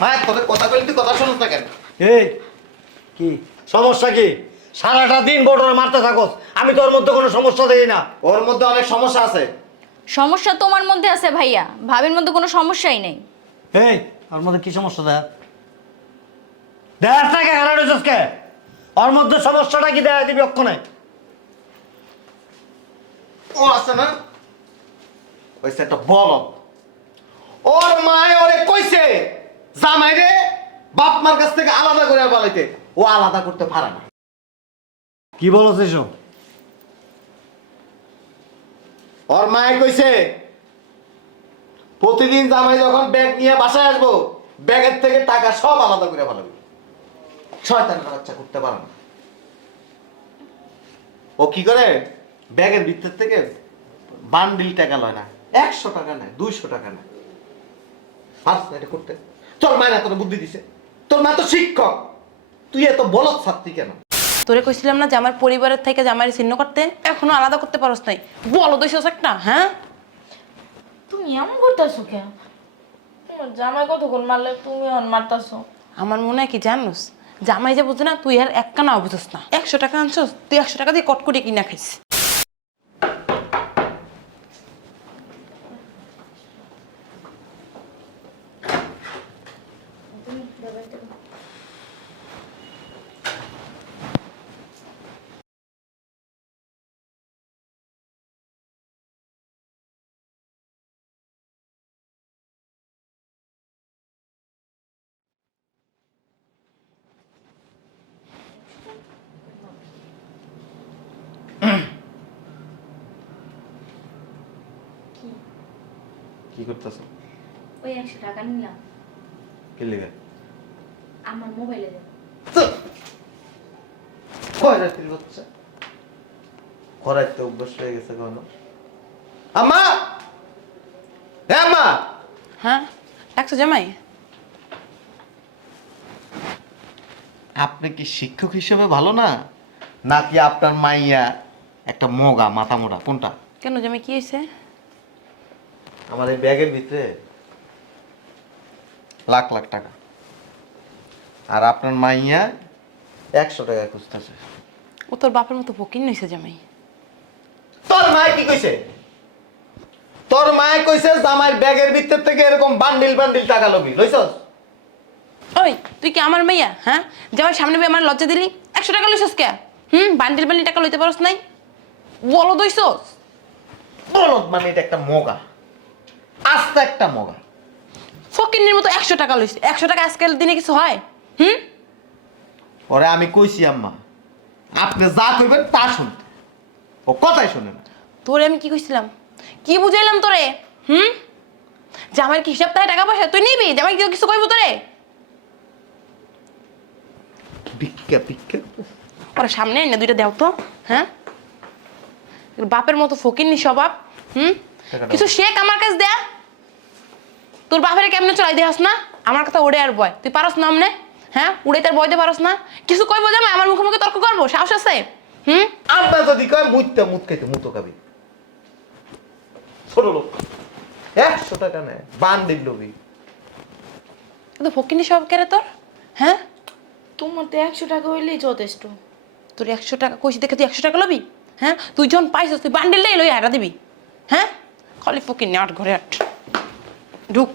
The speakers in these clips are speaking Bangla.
হ্যাঁ তোদের কথা কইলে তুই কথা শুনিস না কেন? এই কি? সমস্যা কি? সারাটা দিন বড়রা মারতে থাকোস। আমি তোর মধ্যে কোনো সমস্যা দেখি না। ওর মধ্যে অনেক সমস্যা আছে। সমস্যা তোমার মধ্যে আছে ভাইয়া। ভাবির মধ্যে কোনো সমস্যাই নেই। এই ওর মধ্যে কি সমস্যা দেখ? দেখ তাকে হারাড়েছিস কে? ওর মধ্যে সমস্যাটা কি দেখা দিবি অক্ষণে? ও আছে না? ওইসে একটা বলদ। ওর মায় ওরে কইছে জামাই রে বাপ মার কাছ থেকে আলাদা করে ও আলাদা করতে পারে না। কি বলছ এসব? ওর মায়ে কইছে প্রতিদিন জামাই যখন ব্যাগ নিয়ে বাসায় আসব ব্যাগের থেকে টাকা সব আলাদা করে ফেলাবে। শয়তান বাচ্চা করতে পারে না। ও কি করে? ব্যাগের ভিতর থেকে বান্ডিল টাকা লয় না। একশো টাকা নেয় দুইশো টাকা নেয়। পারছ এটা করতে? তোর মায় না তোর বুদ্ধি দিছে। তোর মা তো শিক্ষক। তুই এত বলত ছাত্রী কেন? তোরে কইছিলাম না যে আমার পরিবারের থেকে জামাই ছিন্ন করতে এখনও আলাদা করতে পারস নাই। বলো দইছস একটা হ্যাঁ? তুমি এমন করতেছো কেন? তোমার জামাই কতক্ষণ মারলে তুমি এখন মারতাছো? আমার মনে হয় কি জানোস? জামাই যে বুঝে না তুই আর এক কানাও বুঝোস না। একশো টাকা আনছস তুই একশো টাকা দিয়ে কটকটি কিনা খাইস কি? করতেছ? ওই একশো টাকা নিলাম। কি লিখে আমার মোবাইলে দেব কয় রাত্রি হচ্ছে করাইতে অভ্যাস হয়ে গেছে কোনো আম্মা! হ্যাঁ আম্মা! হ্যাঁ ডাকছো জামাই? আপনি কি শিক্ষক হিসেবে ভালো না? নাকি আপনার মাইয়া একটা মগা মাথা মোড়া কোনটা? কেন জামাই কি হয়েছে? আমার এই ব্যাগের ভিতরে? লাখ লাখ টাকা। আর আপনার মাইয়া? একশো টাকা খুঁজতেছে। ও তোর বাপের মতো ফকির নইছে জামাই। তোর মায় কি কইছে? তোর মায় কইছে জামাইয়ের ব্যাগের ভিতর থেকে এরকম বান্ডিল বান্ডিল টাকা লবি। লইছস? ওই তুই কি আমার মাইয়া? হ্যাঁ? জামাই সামনে পেয়ে আমার লজ্জা দিলি? একশো টাকা লইছস কে? হুম? বান্ডিল বান্ডিল টাকা লইতে পারস নাই? বলো দইছস বলদ মানে এটা একটা মগা। আস্তে একটা মগা ফকিনের মতো একশো টাকা লইছে। একশো টাকা আজকাল দিনে কিছু হয়? হুম? ওরে আমি কইছি আম্মা আপনি যা কইবেন তা শুনতে। ও কথাই শুনে না। তোরে আমি কি কইছিলাম? কি বুঝাইলাম তোরে? হুম? জামাইয়ের কি হিসাব তাই টাকা পয়সা তুই নিবি? জামাই কেউ কিছু কইবো তোরে? ভিক্ষা ভিক্ষা। ওরা সামনে আয় না দুইটা দেও তো হ্যাঁ? বাপের মতো ফকির নি স্বভাব হুম? কিছু শেখ আমার কাছে দেয়া তোর বাপের কেমনে চলাই দেহাস না? আমার কথা ওড়ে আর বয়। তুই পারস না আমনে হ্যাঁ? উড়ে তার বয়তে পারস না? কিছু কইবো জামাই আমার মুখে মুখে তর্ক করব? সাহস আছে? হুম? আব্বা যদি কয় মুইতে মুত খাইতে মুতো খাবি। ছোট লোক। একশো টাকা নেয় বান্ডিল লবি। কিন্তু ফকির নি স্বভাব কেরে তোর হ্যাঁ? তোমার তো একশো টাকা হইলেই যথেষ্ট। তোর একশো টাকা কইছি দেখে তুই একশো টাকা লবি? হ্যাঁ? তুই যখন পাইছিস তুই বান্ডেলটাই লই হারা দিবি। হ্যাঁ? খালি ফকির নে আট ঘরে আট। ঢুক।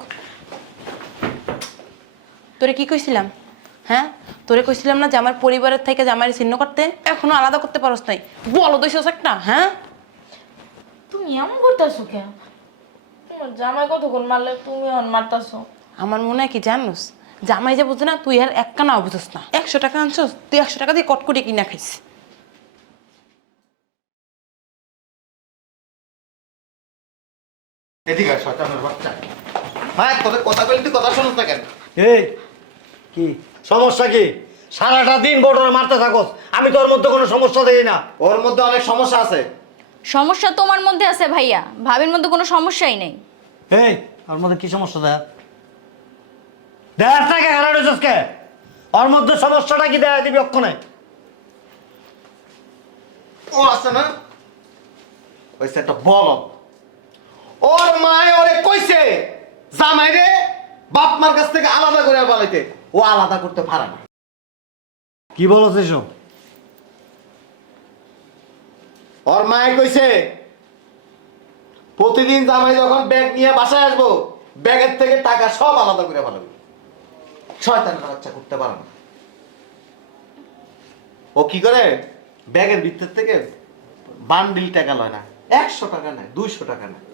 তোরে কি কইছিলাম? হ্যাঁ? তোরে কইছিলাম না যে আমার পরিবারের থেকে জামাই ছিন্ন করতে? এখনও আলাদা করতে পারস নাই। বলো দইছস একটা? হ্যাঁ? তুমি এমন করতেছো কেন? তোমার জামাই কতক্ষণ মারলে তুমি এখন মারতাছো? আমার মনে হয় কি জানোস? জামাই যে বুঝে না তুই আর এক কানাও বুঝোস না। একশো টাকা আনছস তুই একশো টাকা দিয়ে কটকটি কিনা খাইস। এদিকে শয়তানের বাচ্চা। তোদের কথা কইলে তুই কথা শুনিস না কেন? এই কি? সমস্যা কি? সারাটা দিন বড়রা মারতে থাকোস। আমি তোর মধ্যে কোনো সমস্যা দেখি না। ওর মধ্যে অনেক সমস্যা আছে। সমস্যা তোমার মধ্যে আছে ভাইয়া। ভাবির মধ্যে কোনো সমস্যাই নেই। এই ওর মধ্যে কি সমস্যা দেখ? দেখ তাকে ওর মধ্যে সমস্যাটা কি দেখা দিবি অক্ষণে? ও আছে না? ওইসে একটা বলদ। ওর মায় ওরে কইছে জামাই রে বাপ মার কাছ থেকে আলাদা করে পালাইতে ও আলাদা করতে পারে না। কি বলছ এসব? ওর মায়ে কইছে প্রতিদিন জামাই যখন ব্যাগ নিয়ে বাসায় আসব ব্যাগের থেকে টাকা সব আলাদা করে ফেলাবে শয়তান বাচ্চা করতে পারে না। ও কি করে? ব্যাগের ভিতর থেকে বান্ডিল টাকা লয় না একশো টাকা নেয় দুইশো টাকা নেয়।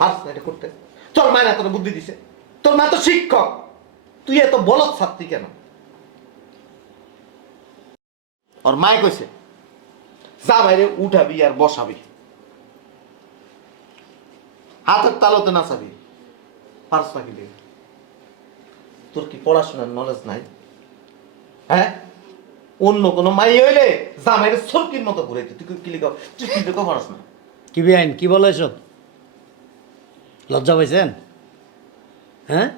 পারছ না, এটা করতে। তোর মায়ের এত বুদ্ধি দিছে। তোর মা তো শিক্ষক। তুই এত বলত ছাত্রী কেন? ওর মায়ে কইছে জামাইরে উঠাবি আর বসাবি। হাতের তালতে নাচাবি। পারস না কিন্তু তোর কি পড়াশোনার নলেজ নাই? হ্যাঁ? অন্য কোনো মাই হইলে জামাইরে সরকির মতো ঘুরাইতে। তুই কি লিখ? তুই কি লিখ পারস না কি বেআইন, কি বলো লজ্জা পাইছেন? হ্যাঁ?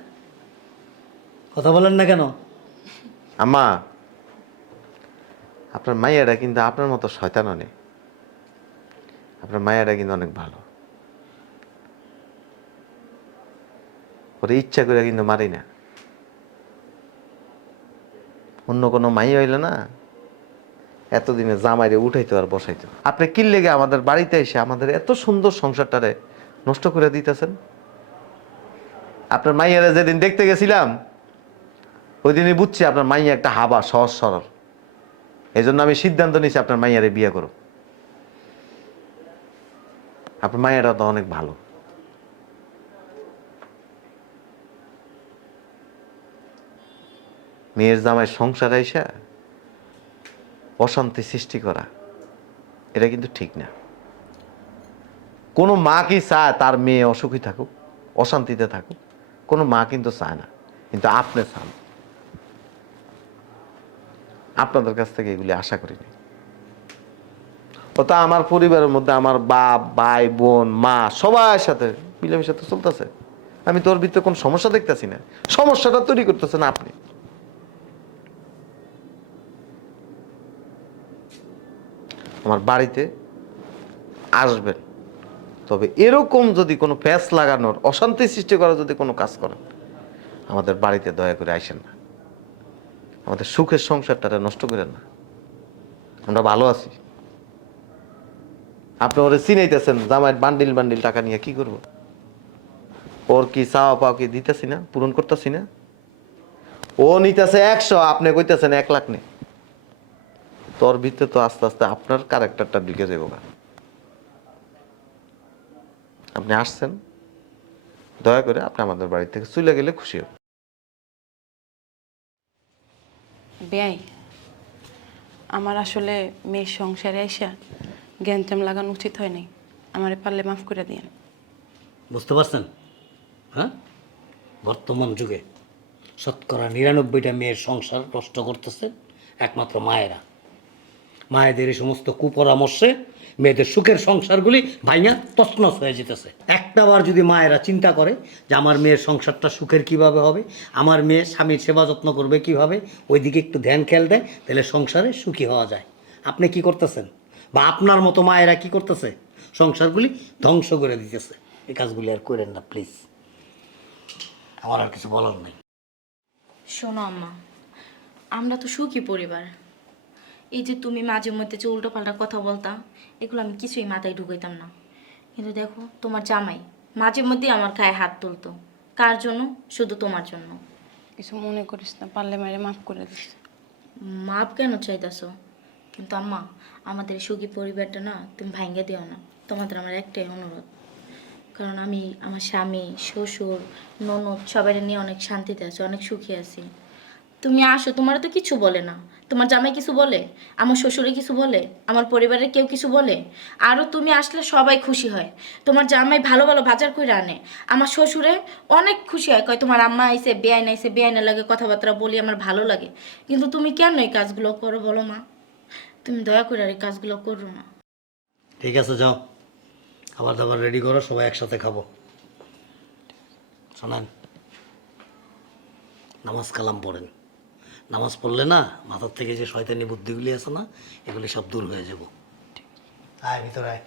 কথা বলেন না কেন? আম্মা, আপনার মাইয়াটা কিন্তু আপনার মতো শয়তানও নেই। আপনার মাইয়াটা কিন্তু অনেক ভালো। ওরে ইচ্ছা করে কিন্তু মারি না। অন্য কোনো মাই হইলে না, এতদিনে জামাইরে উঠাইতো আর বসাইতো। আপনি কি লেগে আমাদের বাড়িতে এসে আমাদের এত সুন্দর সংসারটারে নষ্ট করে দিতেছেন? আপনার মাইয়ারে যেদিন দেখতে গেছিলাম ওই দিনই বুঝছি আপনার মাইয়া একটা হাবা, সহজ সরল। এই জন্য আমি সিদ্ধান্ত নিয়েছি আপনার মাইয়ারে বিয়ে করো আপনার মাইয়াটা তো অনেক ভালো। মেয়ের জামাই সংসার আইসা অশান্তি সৃষ্টি করা, এটা কিন্তু ঠিক না। কোনো মা কি চায় তার মেয়ে অসুখী থাকুক, অশান্তিতে থাকুক? কোনো মা কিন্তু চায় না, কিন্তু আপনি চান। আপনাদের কাছ থেকে এগুলি আশা করিনি ও তো আমার পরিবারের মধ্যে আমার বাপ, ভাই, বোন, মা সবার সাথে মিলেমিশে তো চলতেছে। আমি তোর ভিতরে কোনো সমস্যা দেখতেছি না। সমস্যাটা তৈরি করতেছেন আপনি। আমার বাড়িতে আসবেন। তবে এরকম যদি কোনো প্যাচ লাগানোর অশান্তি সৃষ্টি করার যদি কোনো কাজ করেন, আমাদের বাড়িতে দয়া করে আইসেন না। আমাদের সুখের সংসারটা নষ্ট করেন না। আমরা ভালো আছি। আপনি ওরে চিনাইতেছেন, জামাইয়ের বান্ডিল বান্ডিল টাকা নিয়ে কি করব? ওর কি চাওয়া পাওয়া কি দিতেছি না, পূরণ করতেছি না? ও নিতেছে একশো, আপনি কইতেছেন এক লাখ নেই। তোর ভিতরে তো আস্তে আস্তে আপনার ক্যারেক্টারটা ঢুকে যাব। আপনি আসছেন দয়া করে আপনি আমাদের বাড়ি থেকে চলে গেলে খুশি হব বেয়াই আমার আসলে মেয়ের সংসারে এসে জ্ঞানটাম লাগানো উচিত হয় নাই। আমারে পারলে মাফ করে দিয়েন। বুঝতে পারছেন? হ্যাঁ? বর্তমান যুগে শতকরা নিরানব্বইটা মেয়ের সংসার নষ্ট করতেছে একমাত্র মায়েরা। মায়েদের এই সমস্ত কুপরামর্শে মেয়েদের সুখের সংসারগুলি ভাইয়া তছনছ হয়ে যেতেছে। একটা বার যদি মায়েরা চিন্তা করে যে আমার মেয়ের সংসারটা সুখের কীভাবে হবে, আমার মেয়ে স্বামীর সেবা যত্ন করবে কীভাবে, ওইদিকে একটু ধ্যান খেয়াল দেয়, তাহলে সংসারে সুখী হওয়া যায়। আপনি কি করতেছেন? বা আপনার মতো মায়েরা কি করতেছে? সংসারগুলি ধ্বংস করে দিতেছে। এই কাজগুলি আর করেন না, প্লিজ। আমার আর কিছু বলার নেই। শোনো আম্মা, আমরা তো সুখী পরিবার। এই যে তুমি মাঝে মধ্যে যে উল্টোপাল্টা কথা বলতাম এগুলো আমি কিছুই মাথায় ঢুকাইতাম না। কিন্তু দেখো তোমার জামাই মাঝে মধ্যে আমার গায়ে হাত তুলতো। কার জন্য? শুধু তোমার জন্য। কিছু মনে করিস না পারলে মারে মাফ করে দিস। মাপ কেন চাইতেছো? কিন্তু আম্মা আমাদের সুখী পরিবারটা না তুমি ভাঙ্গে দিও না। তোমাদের আমার একটাই অনুরোধ। কারণ আমি আমার স্বামী শ্বশুর ননদ সবাই নিয়ে অনেক শান্তিতে আছি অনেক সুখী আছি। তুমি আসো, তোমার তো কিছু বলে না। তোমার জামাই কিছু বলে? আমার শ্বশুরে কিছু বলে? আমার পরিবারের কেউ কিছু বলে? আরও তুমি আসলে সবাই খুশি হয়। তোমার জামাই ভালো ভালো বাজার করে আনে। আমার শ্বশুরে অনেক খুশি হয়। কয়, তোমার আম্মা আইসে বেআইন আইসে বেআইনের লাগে কথাবার্তা বলি, আমার ভালো লাগে। কিন্তু তুমি কেন এই কাজগুলো করো বলো মা? তুমি দয়া করে আর এই কাজগুলো করো না। ঠিক আছে, যাও। খাবার দাবার রেডি করো, সবাই একসাথে খাব। শোনান, নামাজ কালাম পড়েন। নামাজ পড়লে না মাথার থেকে যে শয়তানি বুদ্ধিগুলি আছে না, এগুলি সব দূর হয়ে যাব। আয় ভিতরে আয়।